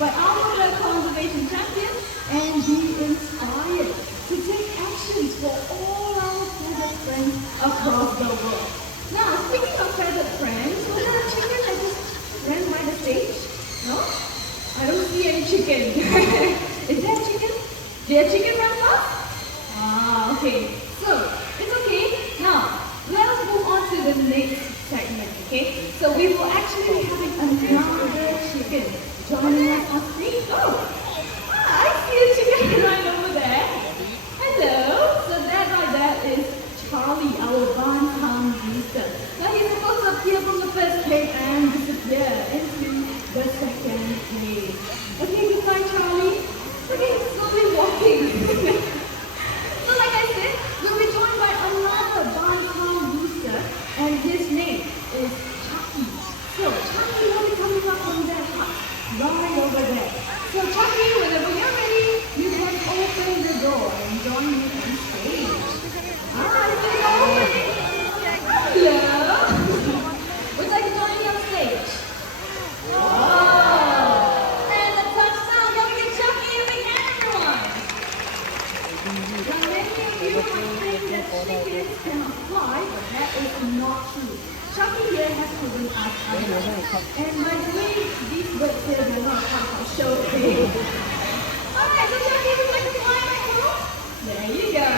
by our conservation champions and be inspired to take actions for all our feathered friends across the world. Now, speaking of feathered friends, was there a chicken that just ran by the stage? No? I don't see any chicken. Is there a chicken? Did a chicken run past? Ah, okay. So, it's okay. Now, let us move on to the next segment, okay? So, we will actually be having another chicken joining us on stage. Oh, I see a chicken right over there. Hello. So, that right there is Charlie, our bantam rooster. Now, he's supposed to appear from the first cage and disappear into the second cage. Okay, goodbye, Charlie. Okay, slowly walking. So like I said, we'll be joined by another bantam rooster, and his name is Chucky. So Chucky will be coming up from that hut, right over there. So Chucky, whenever you're ready, you can open the door and join me on stage. Alright, so opening. Hello. Would you like to join me on stage? Oh. And the touchdown, don't get Chucky in the hand, everyone. Now many of you might think that chickens cannot fly, but that is not true. Chucky here has proven us otherwise. And by the way, these birds here are not part of our show today. Alright, so Chucky, would you like to fly right now? There you go.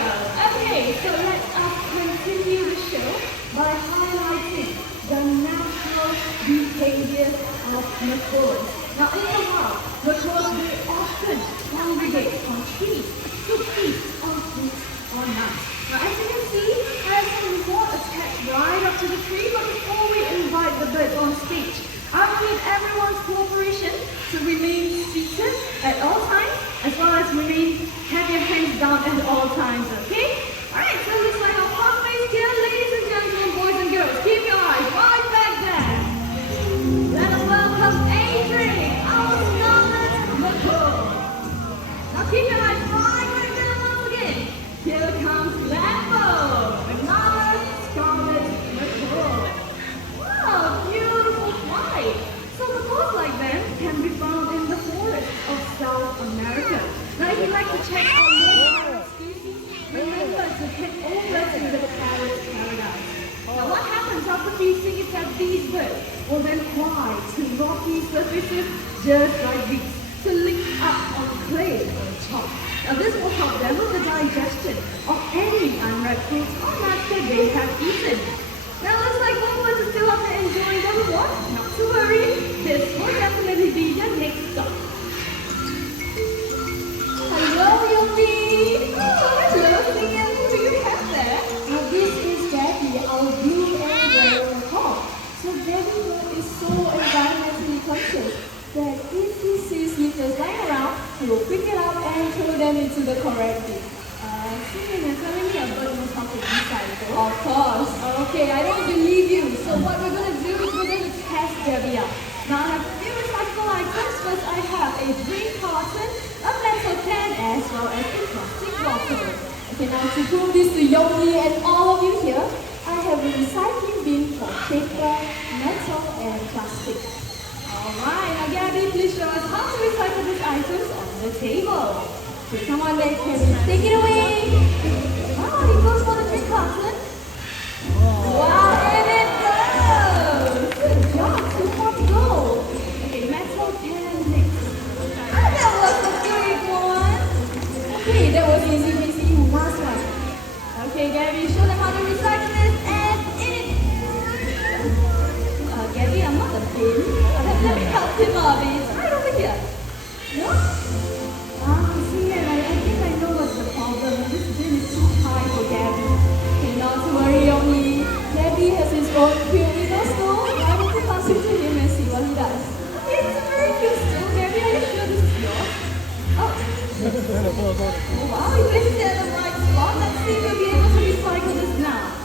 Okay, so let us continue the show by highlighting the natural behaviors of macaws. Now in the wild, macaws very often congregate on trees to feast on fruits or nuts. Now as you can see, I have some more attached right up to the tree, but before we invite the birds on stage, I need everyone's cooperation to remain seated at all times, as well as have your hands down at all times, okay? Alright, so looks like our pathways here, ladies and gentlemen, boys and girls. Keep your eyes right back there. Let us welcome Adrian, our scarlet macaw. Now keep your eyes right back there once again. Here comes Lambo, another scarlet macaw. Wow, beautiful flight. So macaws like them can be found in the forests of South America. Now if you'd like to check out more species, remember to head over to the parrot paradise. Now what happens after feasting is that these birds will then fly to rocky surfaces just like these to lick up on clay or chalk. Now this will help them with the digestion of any unripe fruits or nuts that they have eaten. Now looks like one bird is still out there enjoying the reward. Not to worry, this will definitely be the next stop. Hello, Yopi! Oh, hello, Singing. Who do you have there? Now this is Gabby, our blue and yellow macaw. So Gabby is so environmentally conscious that if he sees sneakers lying around, he will pick it up and throw them into the correct bin. Singing, you're telling me a bird knows how to recycle? Of course. Okay, I don't believe you. So what we're going to do is we're going to test Gabby out. Now I have a few recyclable items. First I have a green carton, a metal can, as well as a plastic bottle. Okay, now to prove this to Yogi and all of you here, I have a recycling bin for paper, metal, and plastic. Alright, now Gabby, please show us how to recycle these items on the table. Okay, come on, let's take it away. Wow, it goes for the green carton. Wow, and it goes! Good job, 2 more to go. Okay, metal can next. Ah, that was a great one. Okay, that was easy peasy. Last one. Okay, Gabby, show them how to recycle this and in it. Gabby, I'm not a bin. Let me help him up. It's right over here. No? See, I think I know what's the problem. This bin is too high for Gabby. Okay, not to worry, Yogi. Gabby has his own cute little stool. Why don't you pass it to him and see what he does? Okay, it's a very cute stool. Gabby, are you sure this is yours? Oh. Oh wow, you placed it at the right spot. Let's see if we'll be able to recycle this now.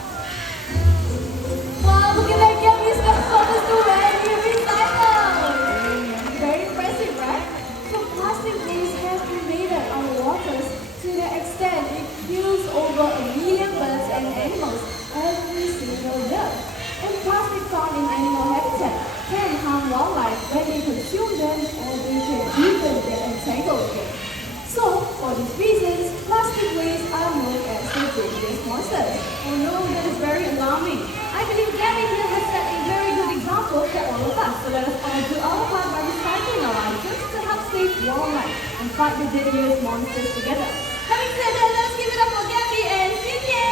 Wow, look at that. Gabby's got so much to ready and recycle. Very impressive, right? So plastic waste has pervaded our waters to the extent it kills over 1 million birds and animals every single year. And plastic found in animal habitat can harm wildlife when they consume them or they can So let us all do our part by recycling our items to help save wildlife and fight the deadliest monsters together. Having said that, let's give it up for Gabby and Cynthia!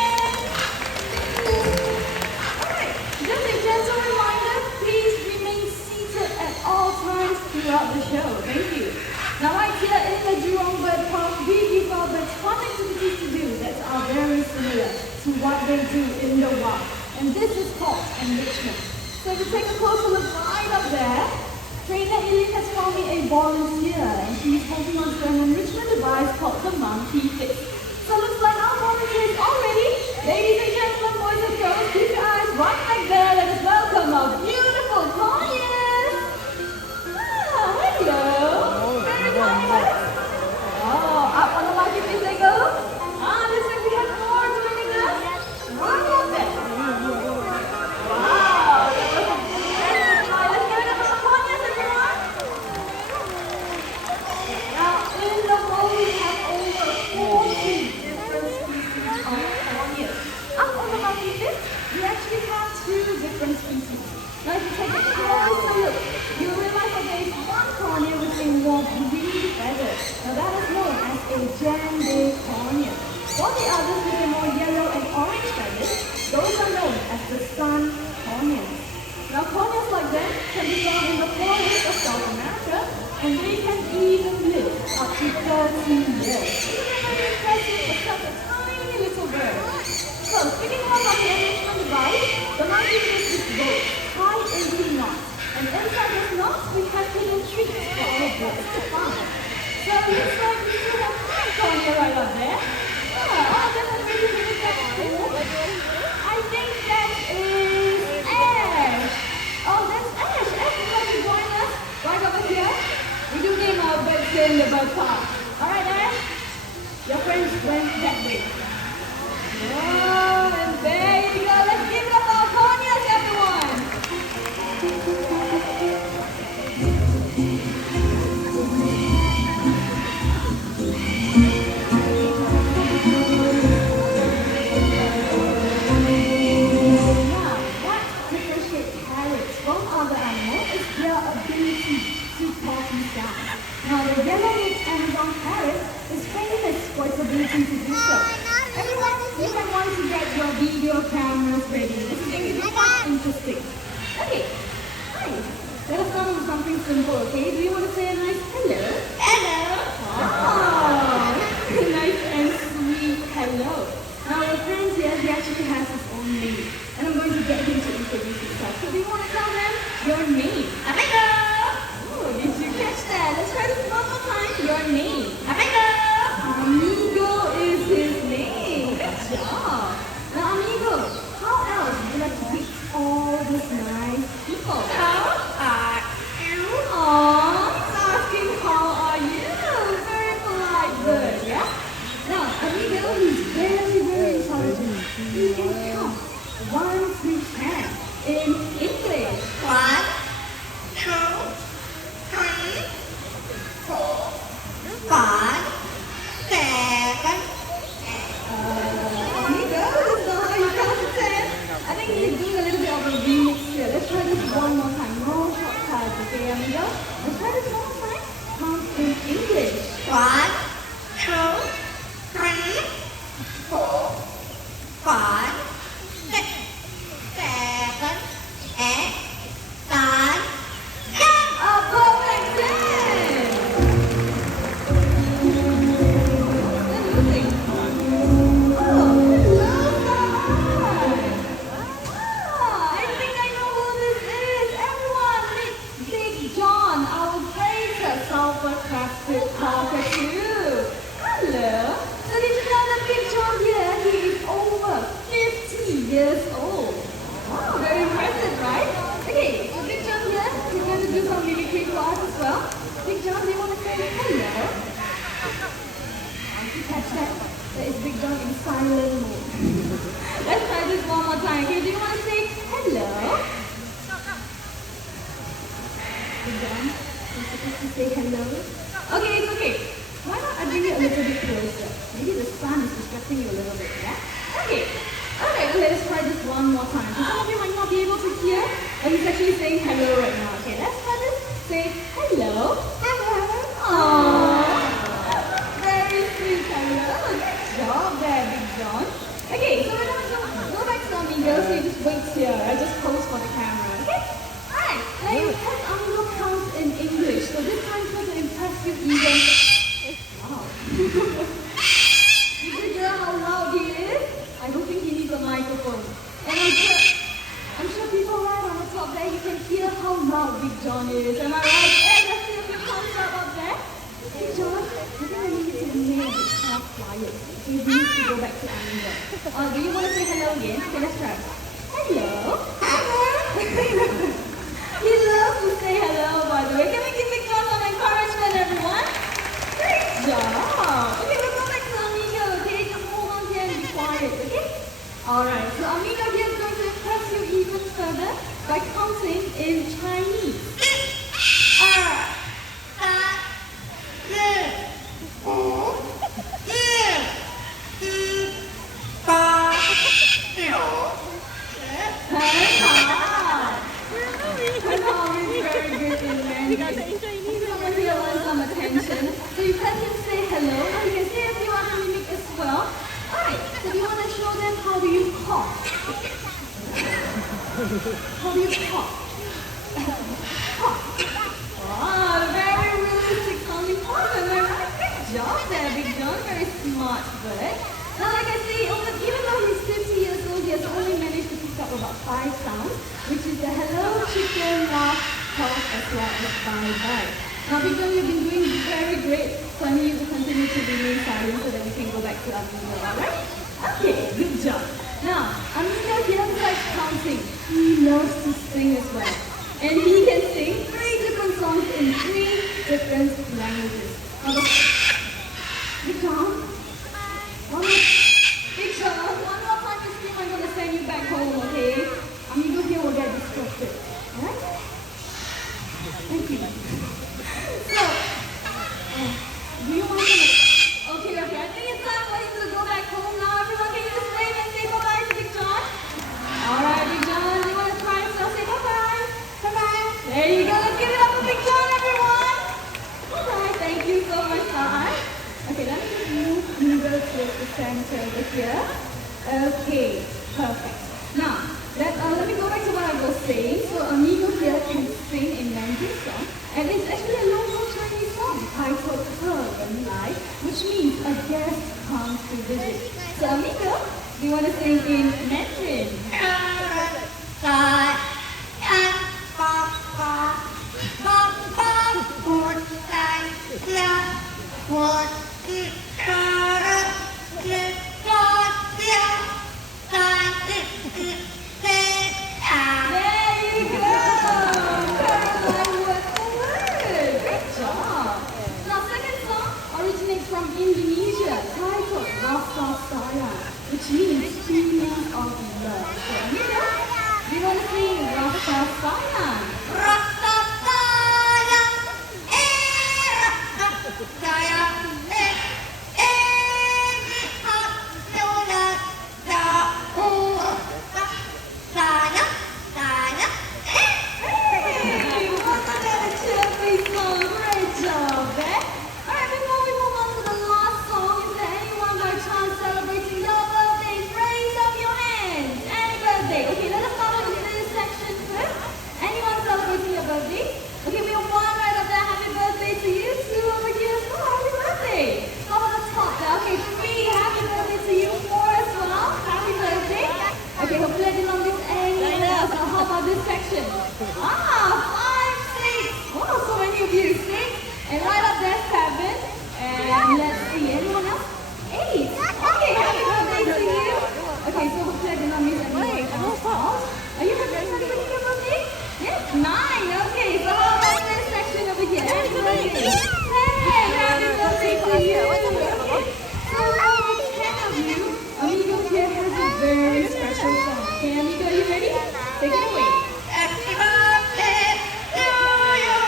Alright, just a gentle reminder, please remain seated at all times throughout the show. Thank you. Now right here in the Jurong Bird Park, we give our birds fun activities to do that are very similar to what they do in the wild. And this is called enrichment. So if you take a closer look right up there, Trainer Eileen has found me a volunteer and she's holding on to an enrichment device called the Monkey Fix. So looks like our volunteer is all ready. Ladies and gentlemen, boys and girls, keep your eyes right back there. Let us welcome our beautiful Connie. Hello. Very tiny ones. Oh, up on the Monkey Fix they go. Looks like we have more joining us. Right up there. Wow, that was a fantastic try. Let's give it up for Connie, everyone. Now, in the hall we have over 40 different species of corneas. Up on the Monkey Fix, we actually have 2 different species. Now, if you take a closer look, you'll realize that there is one cornea with a more green feather. Now, that is known as a jambay cornea. While the others with a more yellow and orange feathers, those are known as the sun corneas. Now, corneas like them can be found in the forests of South America, and they can even live up to 13 years. Isn't that very impressive for such a tiny little bird? So, speaking of our enrichment device, the monkey fix is both tied into knots, and inside those knots we have hidden treats for our birds to find. So, it looks like we still have one cornea right up there. That's a really, really cool. I think that is Ash. Oh, that's Ash. Ash, you want to join us right over here? We do name our birds here in the bird park. Alright, Ash? Your friends went that way. Oh, and there you go. Let's give it up our corneas, everyone. Now, what differentiates parrots from other animals is their ability to talk and sound. Now, the yellow-lipped Amazon parrot is famous for its ability to do so. Everyone, you might want to get your video cameras ready. This is going to be quite interesting. Okay, hi. Let us start with something simple, okay? Do you want to say a nice hello? Hello! Oh, nice and sweet hello. Now, your friend here, he actually has his own name. And I'm going to get him to introduce himself. So, do you want to tell them your name? Amigo! Oh, did you catch that? Let's try this one more time. Your name. Amigo! Amigo is his name. Good job. Now, amigo, how else would you like to greet all these nice people? How are you? Aww, he's asking how are you? Very polite bird, yeah? Now, amigo, he's very, very intelligent. He can count 1 to 10 in English. 1, 2, 3, 4, 5, 7. Amigo, that's not how you count to 10. I think he's doing a little bit of a remix here. Let's try this one more time. No shortcuts, okay, amigo? Let's try this one more time. Count in English. 1, 2, 3, 4, 5, 6, 7, 8, 9, 10. A perfect 10! What's that losing? Oh, hello, Sahan! I think I know who this is. Everyone, meet Big John, our greater sulfur-crusted cockatoo. Hello. So did you know that Big John here, he is over 50 years old. Wow, very impressive, right? Okay, so Big John here, he's going to do some mimicry for us as well. Big John, do you want to say hello? Did you catch that? That is Big John in silent mode. Let's try this one more time. Okay, do you want to say hello? Big John, you're supposed to say hello. Okay, it's okay. Why not I bring it a little bit closer? Maybe the sun is distracting you a little bit, yeah? Okay. Alright, let's try this one more time. So some of you might not be able to hear, but he's actually saying hello right now. Okay, let's say hello. Aww. Very sweet, hello. Good job there, Big John. Okay, so we're gonna go back to Amigo, so you just wait here. I just pose for the camera, okay? Alright, now you have Amigo count in English, so this time try to impress you even. Wow. Did you hear how loud he is? I don't think he needs a microphone. And I'm sure people right on the top there, you can hear how loud Big John is. Am I right? And let's see if he comes up there. Big John, I think I need to nail this kind of quiet. So we need to go back to Amigo. Do you want to say hello again? Okay, let's try. Hello. Hello. He loves to say hello, by the way. Can we give Big John some encouragement, everyone? Great job. Okay, we'll go back to Amigo, okay? Just hold on here and be quiet, okay? Alright, so Amigo here is going to impress you even further by counting in Chinese. Attention. So you can just say hello, or you can say if you want to mimic as well. Alright, so do you want to show them how do you cough? How do you cough? Cough. Wow, very realistic sounding person. Good job there, Big John. Very smart bird. Now, like I say, even though he's 50 years old, he has only managed to pick up about 5 sounds, which is the hello, chicken, laugh, cough, as well as bye-bye. Now, Big John, you've been doing very great, so I need you to continue to remain silent so that we can go back to Amigo, alright? Okay, good job. Now, Amigo here, besides counting, he loves to sing as well. And he can sing 3 different songs in 3 different languages. Big John, Big John, one more time you scream, I'm going to send you back home, okay? Amigo here will get distracted, alright? Thank you. So, do you want to... Okay, I think it's time for him to go back home now. Everyone, can you just wave and say bye-bye to Big John? Alright, Big John, you want to try and still say bye-bye? Bye-bye. There you go. Let's give it up for Big John, everyone. Alright, thank you so much, Sai. Okay, let me just move Amigo towards the center over here. Okay, perfect. Now, let me go back to what I was saying. So, Amigo here can sing in Mandarin song. And it's actually a local Chinese song titled Her Life, which means a guest comes to visit. So, Amigo, do you want to sing in Mandarin? From Indonesia, titled Rasa Sayang, which means feeling of love. So, Amigo, do you want to sing Rasa Sayang? Rasa sayang, rasa sayang, Okay, we have one right up there. Happy birthday to you. 2 over here as well. Happy birthday. How about the top there? Okay, 3. Happy birthday to you. 4 as well. Happy birthday. Okay, hopefully I did not miss any. How about this section? 5, 6. Wow, so many of you. 6. And right up there, 7. And let's see, anyone else? 8. Okay, happy birthday to you. Okay, so hopefully I did not miss anyone else. Are you happy celebrating your birthday? Yes, 9. Okay, so how about this section over here? Happy birthday. 10. Happy birthday to you. Okay. So all the 10 of you, Amigo here has a very special song. Okay, Amigo, are you ready? Take it away. Happy birthday to you.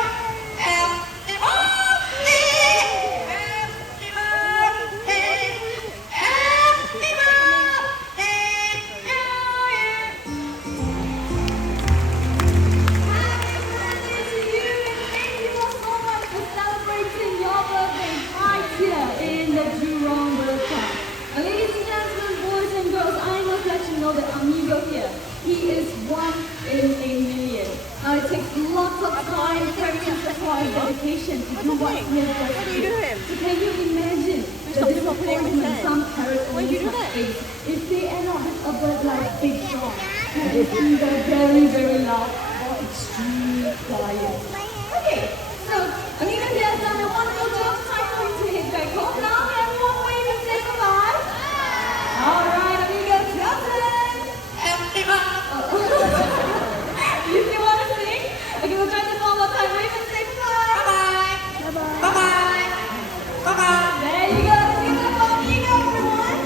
Happy birthday. Happy birthday. It's either very, very loud or extremely quiet. Okay, so Amiga has done a wonderful job. Time for you to head back home. Now everyone wave and say goodbye. Alright, Amiga, your turn. You still want to sing? Okay, we'll try this one more time. Wave and say goodbye. Bye-bye. Bye-bye. Bye-bye. There you go. Let's give it up for Amiga, everyone.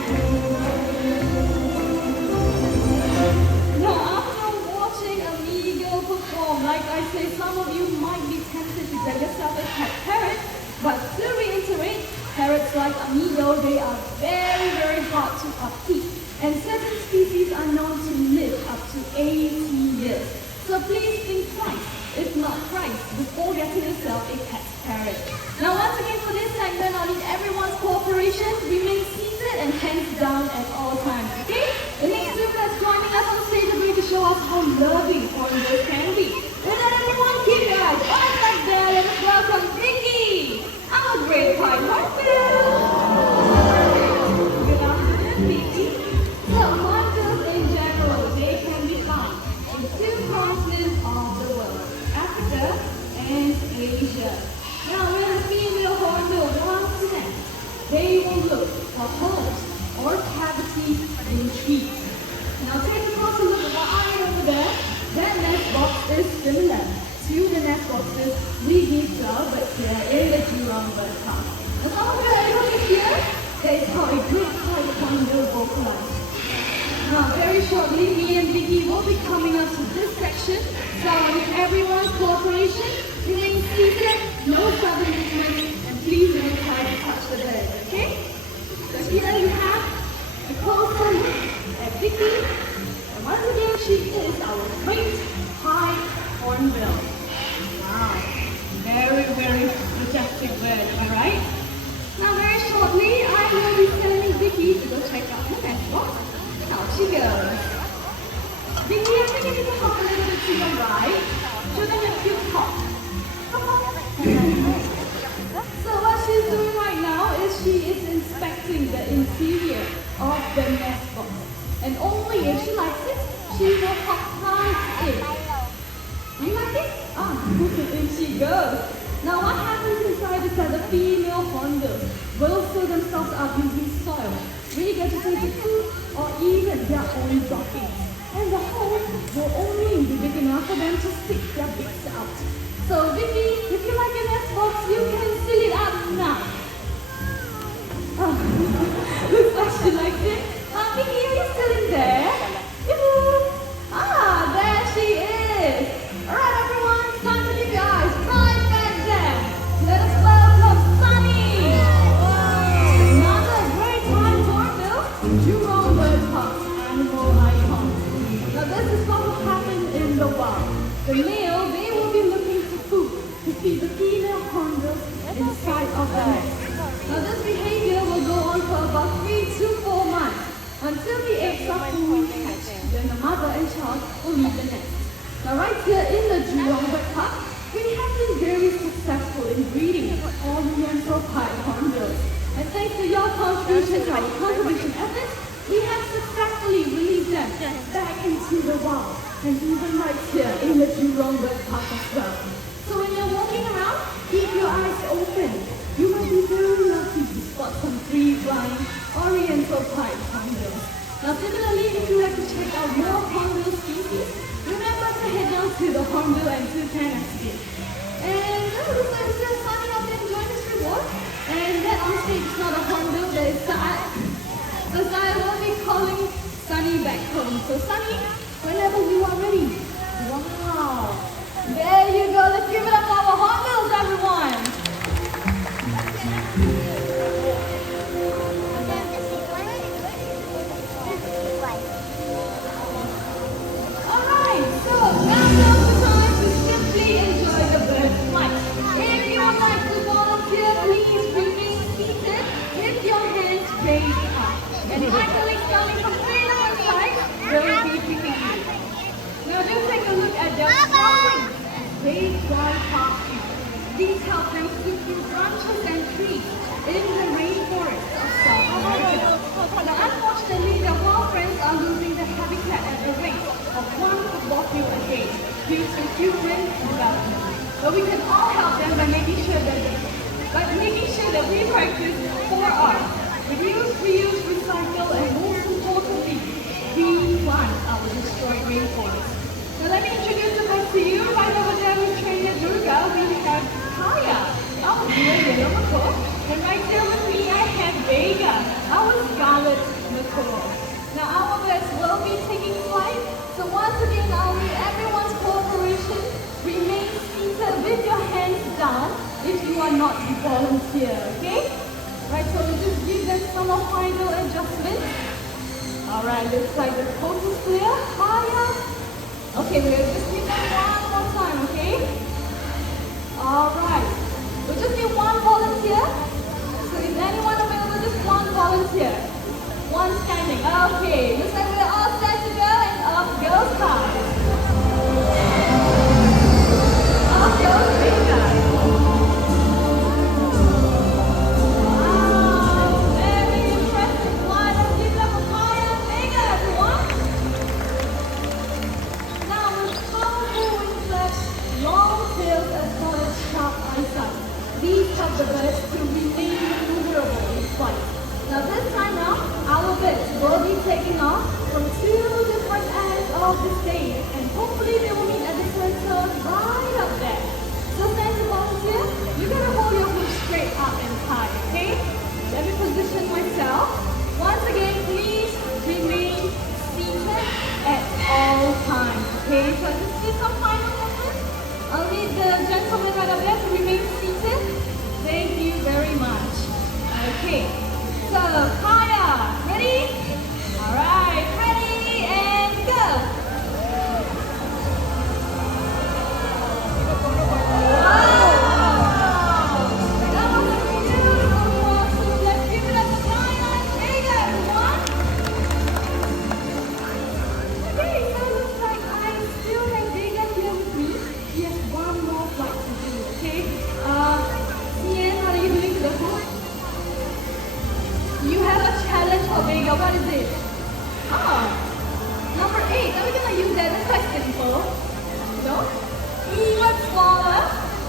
Now, after watching Amigo perform, like I say, some of you might be tempted to get yourself a pet parrot, but to reiterate, parrots like Amigo, they are very, very hard to upkeep, and certain species are known to live up to 80 years. So please think twice, if not thrice, before getting yourself a pet parrot. Now, once again, for this segment, I'll need everyone's cooperation. Remain seated and hands down at all times, okay? The next group that's joining us on stage are going to show us how loving hornbills can be. With that, everyone, keep your eyes on like that. Let us welcome Vicky, our great white hornbill. Good afternoon, Vicky. So, hornbills in general, they can be found in two continents of the world, Africa and Asia. Now, when a female hornbill wants to nest, they will look for holes or cavities in trees. Now, take a closer look at what I have over there. That nest box is similar to the nest boxes we give to our birds here in the Jurong bird park. And some of you are looking here, that is how a great white hornbill vocalizes. Now, very shortly, me and Vicky will be coming up to this section. So, with everyone's cooperation, remain seated, no sudden movements, and please don't try to touch the bird, okay? So here you have a closer look at Vicky. And once again, she is our great high hornbill. Wow, very, very majestic bird, alright? Now, very shortly, I will be sending Vicky to go check out her nest box. Out she goes. Vicky, I think you need to hop a little bit to your right. Show them your cute hop. Come on. So what she's doing right now is she is inspecting the interior of the nest box. And only if she likes it, she will hop right in. You like it? Ah, in she goes. Now what happens inside is that the female hornbills will fill themselves up using soil, really get to taste food, or even their own droppings. And the hole will only be big enough for them to stick their beaks out. So Vicky, if you like a nest box, you can seal it up now. Oh, looks like she likes it. Vicky, are you still in there? Ah, there she is. Alright everyone, it's time to keep your eyes right back there. Let us welcome Sunny. Another great white hornbill, Jurong bird park's animal icon. Now this is what will happen in the wild. The male, they will be looking for food to feed the female hornbills inside of the nest. Now this behavior will go on for about 3 to 4 months until the eggs are fully hatched. Then the mother and child will leave the nest. Now right here in the Jurong bird park, we have been very successful in breeding Oriental pied hornbills. And thanks to your contribution to our conservation efforts, we have successfully released them back into the wild, and even right here in the Jurong bird park as well. So when you're walking around, keep your eyes open. You might be very lucky to spot some free flying Oriental pied hornbills. Now similarly, if you like to check out more hornbill species, remember to head down to the Hornbill and Toucan estate. And looks like Mr. Sunny out there enjoying his reward. And that on stage is not a hornbill, that is Sai. So Sai will be calling Sunny back home. So Sunny, whenever you are ready. Wow. There you go. Let's give it up for our hornbills, everyone. Alright, so now now's the time to simply enjoy the bird's flight. If you would like to volunteer, please remain seated with your hands raised up. And my colleague coming from freedom on side will be picking you. Now do take a look at their strong wings as they fly past you. These help them scoot through branches and trees in the rainforest of South America. Now unfortunately, their wild friends are losing their habitat at the rate of but we can all help them by making sure that we practice 4 R's. Reduce, reuse, recycle, and most importantly, replant our destroyed rainforest. Now let me introduce the best to you. Right over there with trainer Durga, we have Kaya, our blue yellow macaw. And right there with me, I have Vega, our scarlet macaw. Now our birds will be taking flight. So once again, I'll need everyone's cooperation. Remain seated with your hands down if you are not a volunteer, okay? Right, so we just give them some final adjustments. Alright, looks like the coast is clear. Higher. Okay, we'll just give them one more time, okay? Alright. We'll just need one volunteer. So is anyone available? Just one volunteer. One standing. Okay, looks like we're all set to go and up goes Kyle. Up goes Vega. These help the birds to remain maneuverable in flight. Now this time round, our birds will be taking off from 2 different ends of the stage, and hopefully they will meet at the center right up there. So Santa volunteer, you gotta hold your hoof straight up and high, okay? Let me position myself. Once again, please remain seated at all times, okay? So just do some final movements. I'll need the gentleman right up there to remain seated. Thank you very much. Okay, so Kaya, ready? All right, ready and go. Wow! That was a beautiful walk. So let's give it up to Kaya and Vega, everyone. Okay, so it looks like I still have Vega here with me. He has one more flight to do, okay? Ian, how are you doing today? You have a challenge for Vega. What is it? Number 8. Are we gonna use that? That's quite simple. No? Even smaller?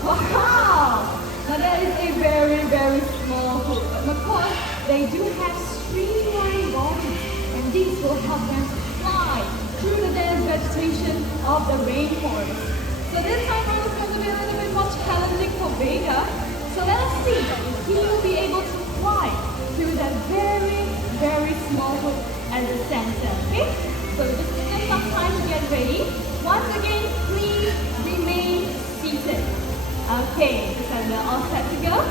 Wow! Now that is a very, very small hook. But of course, they do have streamlined bodies, and these will help them fly through the dense vegetation of the rainforest. So this time around is going to be a little bit more challenging for Vega. So let us see if he will be able to fly through that very, very small hook at the center, okay? So just give them some time to get ready. Once again, please remain seated. Okay, so we're all set to go.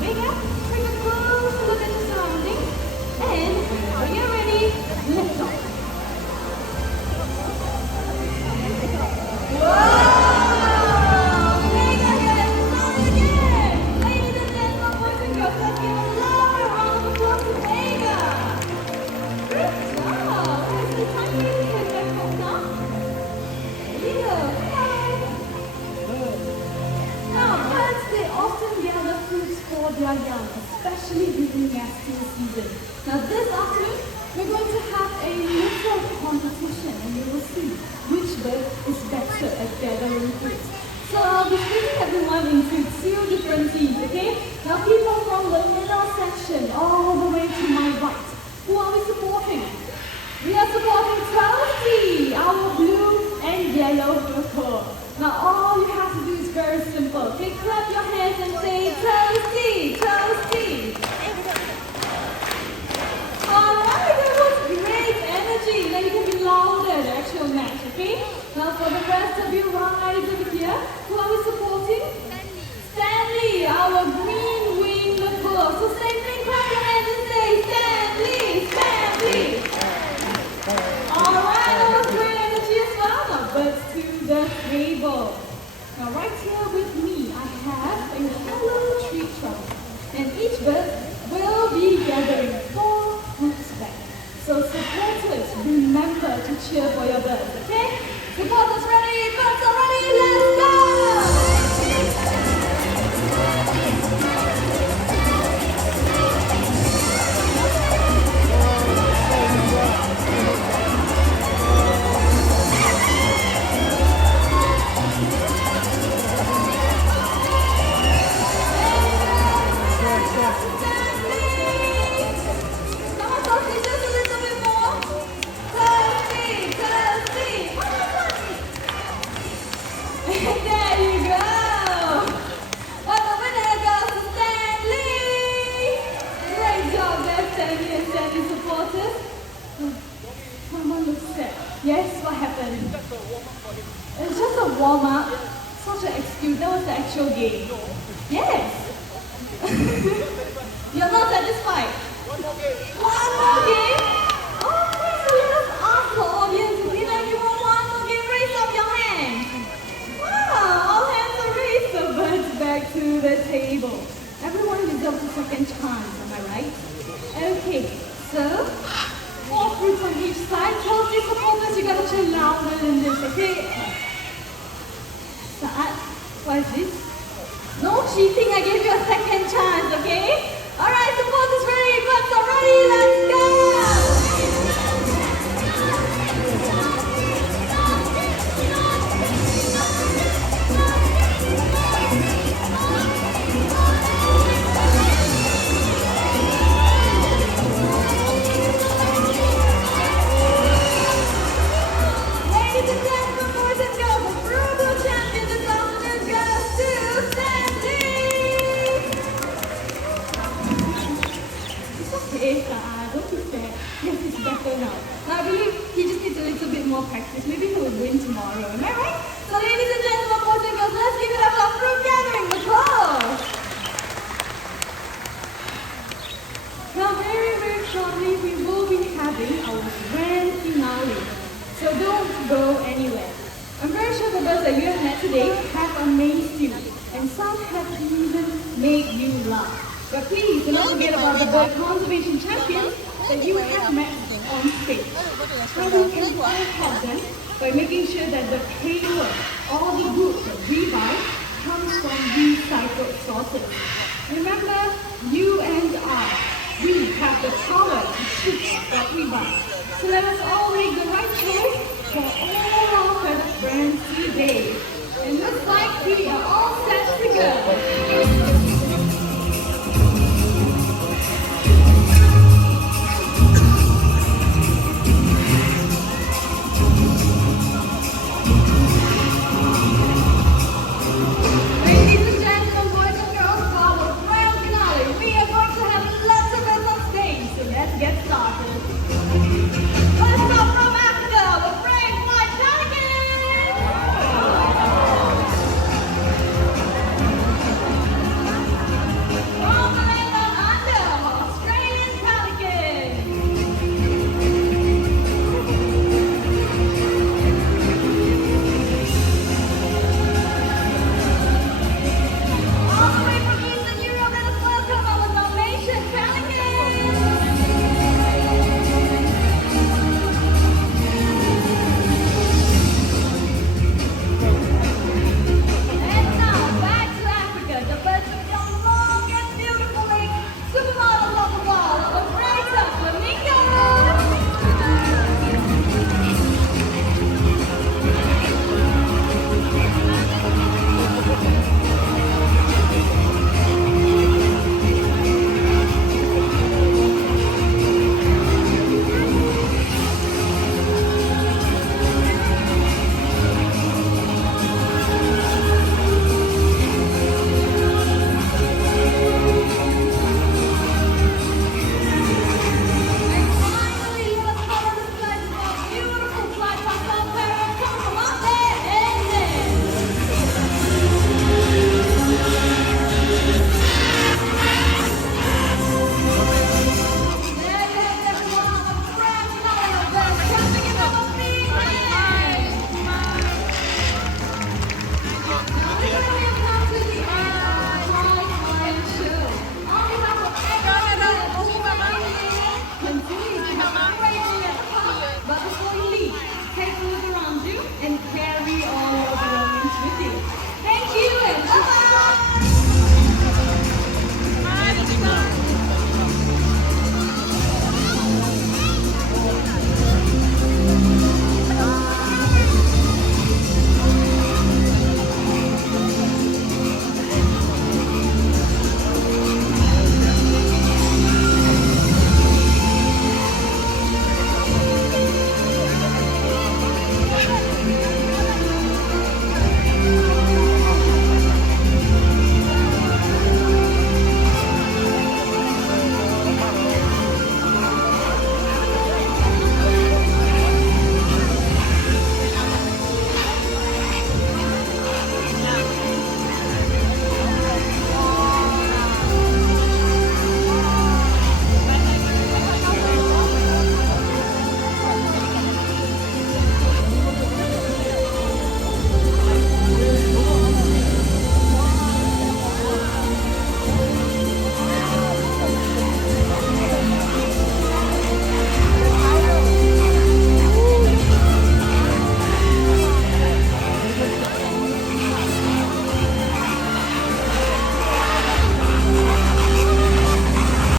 Vega, take a close look at your surroundings. And when you're ready, lift off. Whoa! Their young, especially during nesting season. Now this afternoon, we're going to have a little competition, and you will see which bird is better at gathering fruit. So I'll be splitting everyone into 2 different teams, okay? Now people from the middle section all the way to my right. Who are we supporting? We are supporting Toasty, our blue and yellow macaw. Now all you have to do is very simple. Okay, clap your hands and say Toasty, Toasty. Alright, that was great energy. Now you can be louder, the actual match, okay? Now for the rest of you right over here, who are we supporting? Stanley, our green wing macaw. So same thing, clap your hands. Stanley. Come on, Toasty, just a little bit more. Toasty, Toasty. One more time. And there you go. But the winner goes to Stanley. Great job there, Stanley and Stanley supporters. Someone looks sad. Yes, what happened? It's just a warm-up. Such an excuse. That was the actual game. Yes. You're not satisfied. One more game? Okay, so you just ask the audience if you want one more game. Raise up your hand. Wow, all hands are raised. So birds back to the table. Everyone deserves a second chance, am I right? Okay, so 4 fruits on each side. Toasty supporters, you gotta cheer louder than this, okay? Start. What is this? No cheating, I gave you a second chance, okay? Alright, supporters ready, clubs are ready, let's go! Ladies and gentlemen, boys and girls, the brutal champion this afternoon goes to Sandy! It's okay, don't be sad. Yes, it's better now. Now I believe he just needs a little bit more practice. Maybe he will win tomorrow, am I right? So ladies and gentlemen, boys and girls, let's give it up for Fruit Gathering, the close! Now very, very shortly, we will be having our grand finale. So don't go anywhere. I'm very sure the birds that you have met today have amazed you, and some have even made you laugh. But please do not forget about the bird conservation champions that you have met on stage. How we can all help them by making sure that the paper, all the goods that we buy, comes from recycled sources. Remember, you and I, we have the power to choose what we buy. So let us all make the right choice for all our friends today. It looks like we are all set to go.